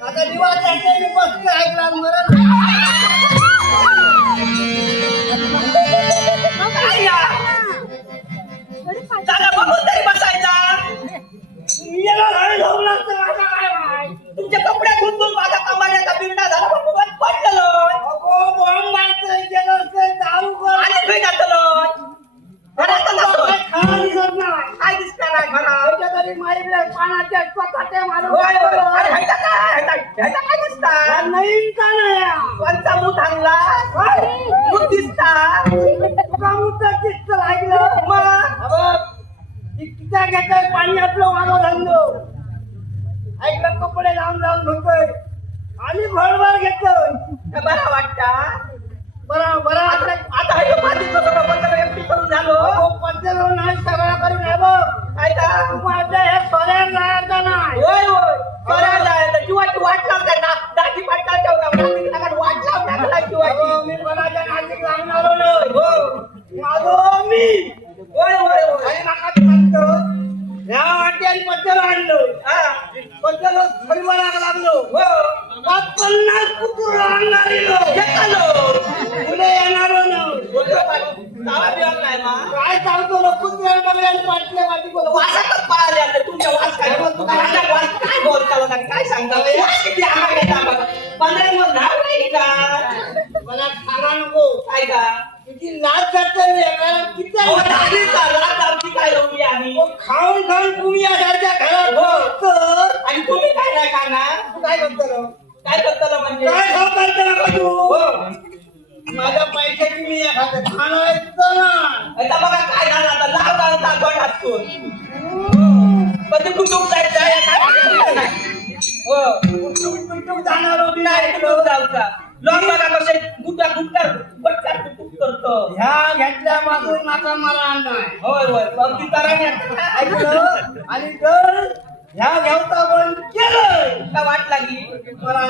आता दिवा चालते मी बसते ऐकला मरण. काय बघून तरी बसायचा. याला नाही झोप लागतं, आता काय माय? तुमच्या कपड्यात गुंतून माझा कमाण्याचा बिरडा झाला पण पडलेलो. अगो, बॉम्ब काय सांगतो कुत्र्याला पाटल्या. वासातच पळाले आता तुमच्या वास काय वास काय बोलता होता काय सांगता वास किती पंधरा नाव नाही का मला नको काय का लाज जाते मी किती अहो, दाढीचा रात आमची काय लावली आम्ही खाऊन खाऊन तुम्ही याच्या घरात बसतो. आणि तुम्ही काय नाही खाणार तू काय रे? काय करता म्हणजे? काय खाऊ करतो नका तू हो. माझ्या पैशाची मी ना. आता बघा काय झालं आता? लाव लावता गट असतो पण ते कुटुंब जायचं? आहे, काय नाही. हो. जाणार होती नाही कुटुंब जायचा लोक बघा कसे गुटा गुटकार करतो. ह्या घेतल्या मागून माझा मला नाही होय होय. अगदी तराने ऐकलं? आणि ह्या घेवता बंद केलं का वाट लागली. मला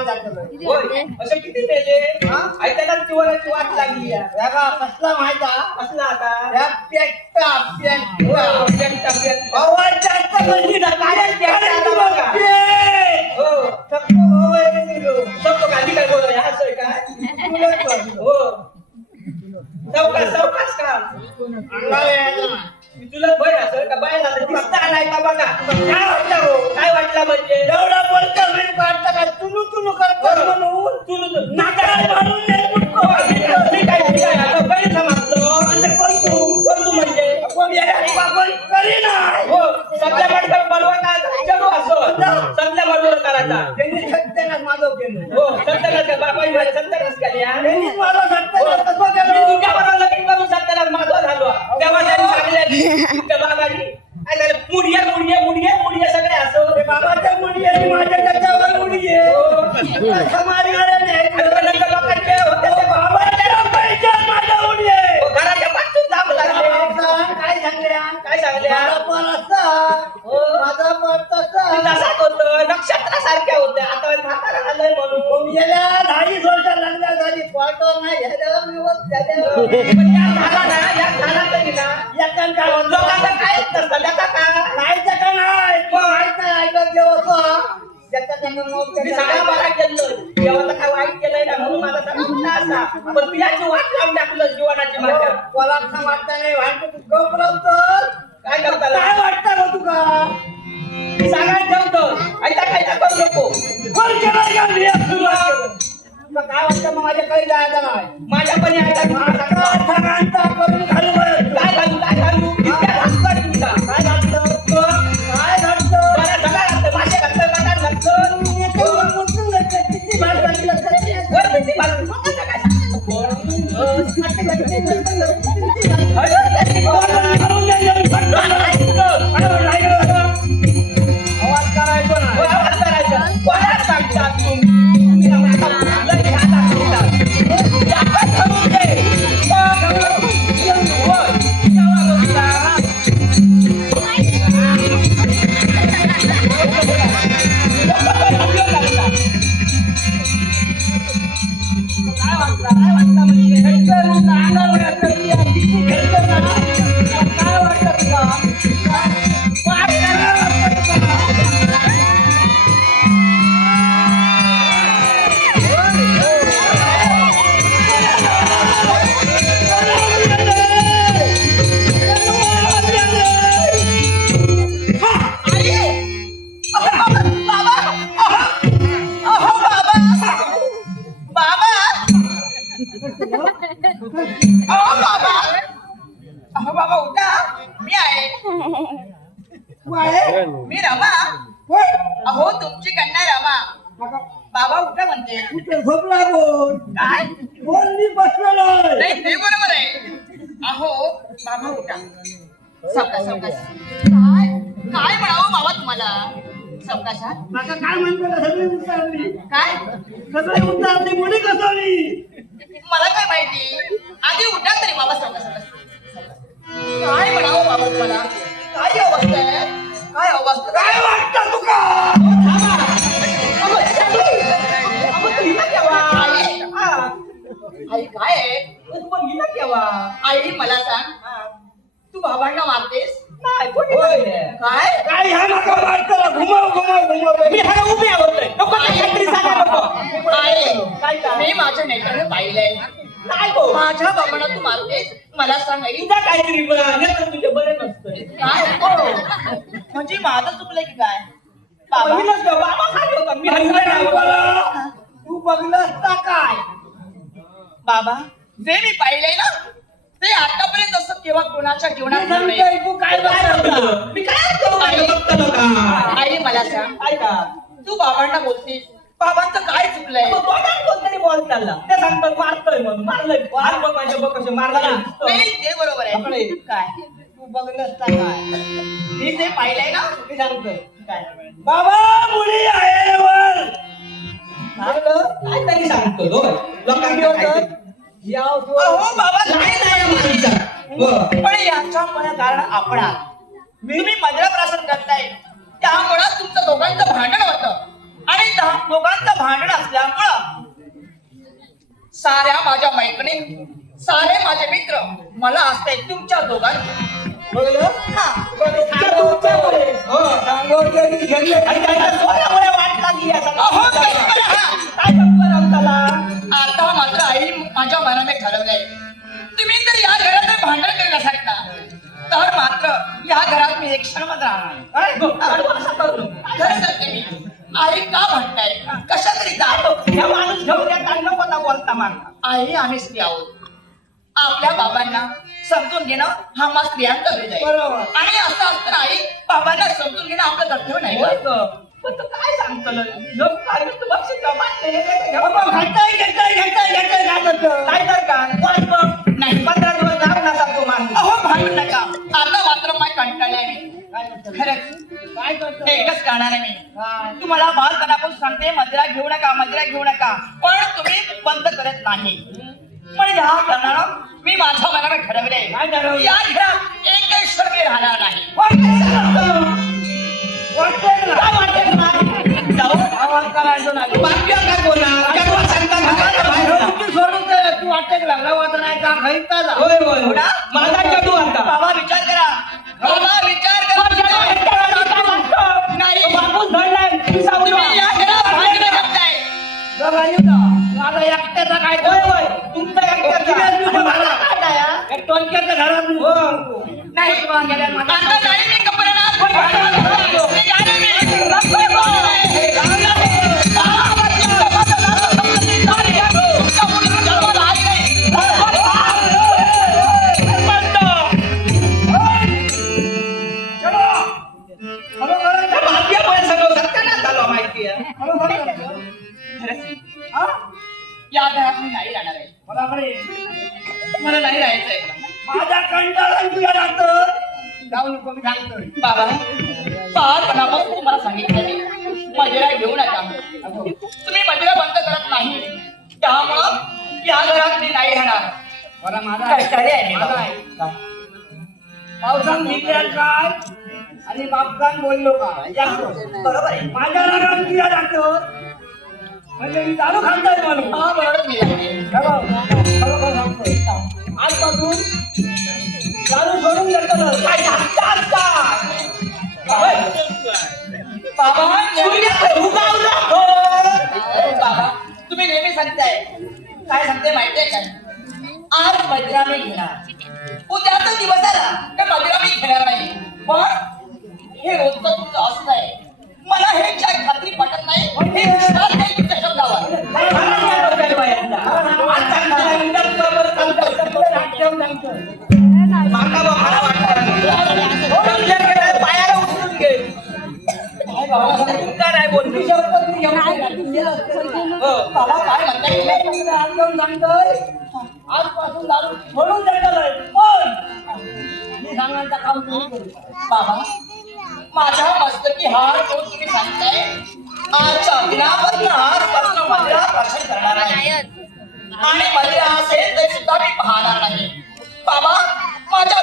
होय. असे किती हा? ऐकायला जीवनाची वाट लागली. या. ह्या का कसला माहिता असला आता? ह्या पेटता पेटता हो, जास्त ना काय बघा. हो. गाली काय हा सोय काय पण. हो. चौकास चौकास का? अंगाला तुला भय असं का? बाय झालं दिसता नाही का बघा काय वाटलं हो? काय वाटलं म्हणजे? एवढा बोलतो मी काढता काय तुलू तुलू करतो म्हणून. तुला तू नाकाला मारून दे मुटको. ठीक आहे ठीक आहे. आता बैल समजतो म्हणजे कोण तू? कोण तू म्हणजे? कोण येड्या पागल करीना. हो सगळ्या मडकर असो. सगळ्या करायचा. त्यांनी सत्यानाश माझं केलं. हो सत्यानाश बाबाई माझ्या सत्यानाश केली हा? त्यांनीच माझं सत्यानाश कसं मी केलं? तुमच्याबरोबर लगीन करून सत्यानाश माझा झालो. तेव्हा त्यांनी सांगितलं गेल्या दहावीस वर्ष लग्न झाली. क्वार्टर नाही ह्याच्यावर व्यवस्थ त्याच्यावर. पण या झाला ना या झाला तरी ना एकान काय होतं? काहीच नसतं त्याचा का नाही तो माहीत नाही? ऐकत जेवतो ज्याचा त्यांना मग मी सगळा बरा केलं. देवाचं काय वाईट केलंय ना म्हणून मला सांगितलं असा पण पियाची वाट लावून टाकलं जीवनाची माझ्या कोणाचा वाटता नाही वाटत तू गप काय करताला काय वाटतं का तुका? सांगायला ठेवतो. ऐका माझ्या काही जायचं नाही माझ्या पण यायचा अहो बाबा उठा. मी आहे. आहे? मी रमा होय? अहो तुमची कन्या रमा बाबा, बाबा उठा म्हणते. कुठे झोपला कोण काय? कोण मी बसलेलो आहे? नाही ते बरोबर आहे. अहो बाबा उठा. सावकाश सावकाश. काय? काय म्हणावं बाबा तुम्हाला? सावकाशा आता काय म्हणतो सगळी उतरली काय? सगळी उतरली मुली कसवली काय म्हणावं बाबा तुम्हाला काय अवस्था आहे? काय अवस्था? काय वाटतं तुका? आई काय आहे? आई मला सांग. तू बाबांना मारतेस? नाही काय? काय ह्या नका वाटतं घुमाव घुमाव घुमाव. मी हा उभे होतोय नको काहीतरी सांगा नको. आई मी माझ्या नेत्याने पाहिलंय. काय गो माझ्या बाबांना तू मारतेस? मला सांग तुझा काहीतरी तुझे बरे नसतंय काय? हो. म्हणजे माझं चुकलं की काय? बाबा. पहिलंच ग, बाबा खाली होता मी हलवाय नाही बोला. तू बघलंस का काय? बाबा जे मी पाहिलंय ना ते आतापर्यंत असं केव्हा कोणाच्या जीवनात मी घडलंय. सांगतोय, तू काय काय बघतो बघतो? मी काय करू आई- लागलो बघतो का? आई मला सांग. ऐका. तू बाबांना बोलतीस. बाबांचं काय चुकलंय? मग तोंडात कोणतरी बॉल चालला. ते सांगतात मारतोय म्हणून. मारलंय मार बघ माझ्या बघ कसे मारला नाही ते बरोबर आपले. आहे काय? तू बघलंस का काय? मी जे पाहिलंय ना मी सांगतोय. काय? बाबा मुली आहे वर. काहीतरी सांगतो होय. लोकांना काहीतरी. तू. अहो बाबा नाही नाही मारायचा. पण याच्या मला कारण आपण आहात. तुम्ही मद्राप्रासन करताय. त्यामुळं तुमचं दोघांचं भांडण होतं. आणि दोघांचं भांडण असल्यामुळं साऱ्या माझ्या मैत्रिणी सारे माझे मित्र मला असते तुमच्या दोघांचे. हा? आता मात्र आई माझ्या मनाने ठरवलंय तुम्ही जर या घरात भांडण करण्यासाठी ना तर मात्र या घरात मी एक क्षणमध्ये राहणार काय? हो, अरे असं करू नको. खरं सांगते मी आई का म्हणताय कशा तरी जातो ह्या माणूस घेऊन येत आणि नको ना बोलता मारता आई आम्ही स्त्री आहोत आपल्या बाबांना समजून घेणं हा मा स्त्रियांचा आहे बरोबर. आणि असं असतं आई बाबांना समजून घेणं आपलं कर्तव्य नाही होय का? ग. पण तू काय सांगतो? लोक बक्षीस काय खरंच काय करतं? एकच करणार आहे मी? तुम्हाला बालपणापासून सांगते मजरा घेऊ नका मजरा घेऊ नका पण तुम्ही बंद करत नाही पण ह्या करणार मी माझ्या मनाने ठरवले काय ठरवलं? या घरात एक क्षण मी राहणार नाही वाटतंय ना? काय वाटतं तुला? जाऊ आवाज करायचो नाही. बाकी काय बोलणार? काय तुला सांगता घराच्या बाहेर बाहेर हो. उठी सोडून दे. तू वाटतंय का लागला वाटत नाही का घरी का जा? होय होय होय. माझा चटू आता बाबा विचार नाही बाबा बाळपणापासून तुम्हाला सांगितलं मी. मजरा घेऊ नका. तुम्ही मजरा बंद करत नाही. त्यामुळं या घरात मी नाही राहणार. मला माझा कंटाळी आहे मी माझा बाबा. आहे. पावसान काय? आणि बोललो का. बरोबर आहे. माझ्या रागात तुझ्या लागतं म्हणजे मी चालू खालतोय म्हणून. हा बरोबर मी खरोखर आजपासून चालू सोडून देतो काय सांगतात का? बाबा बाबा तुम्ही नेहमी सांगताय काय सांगते माहितीये काय आज मजरा मी घेणार उद्याचा दिवस आला तर मजरा मी घेणार नाही पण हे रोजचं तुमचं असं आहे मला हे काय खात्री पटत नाही हे विश्वास नाही तुमच्या शब्दावर तुमचा नाही बाबा काय म्हणताय आजपासून दारू पण मी काम तुम्ही करू बाबा माझा मस्तकी हार तो तुम्ही सांगताय करणार आहे आणि मला असेल तरी सुद्धा मी पाहणार नाही बाबा माझ्या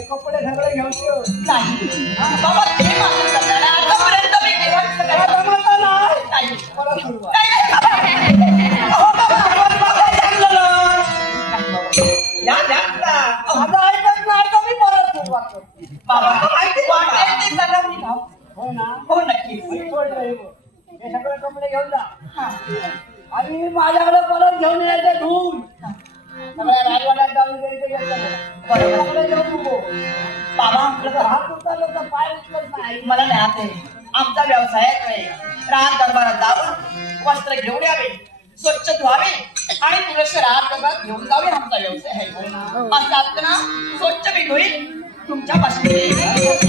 हे कपडे सगळे घेऊन ठेव. नाही बाबा ते मात्र करणार आहे. आतापर्यंत मी जमतं नाही. नाही. परत सुरू आहे. नाही, नाही. अहो, बाबा, आपण बाबा चांगलं या जागता. माझं ऐकत नाही तर मी परत सुरुवात करतो बाबा माहिती वाटेल ते सांगा मी खाऊ. हो ना हो नक्की हे. हे सगळे कपडे घेऊन जा आणि माझ्याकडे परत घेऊन यायचे धुवून सगळ्या राजवाड्यात जाऊन घेतलं नको बाबा आपलं तर हात उचलला तर पाय उचलत नाही मला नाही आमचा व्यवसाय आहे दरबारात जावं वस्त्र घेऊन यावे स्वच्छ धुवावे आणि पुरेसे रात दरबारात घेऊन जावे आमचा व्यवसाय आहे असं असताना स्वच्छ मी धुईल तुमच्या पाशी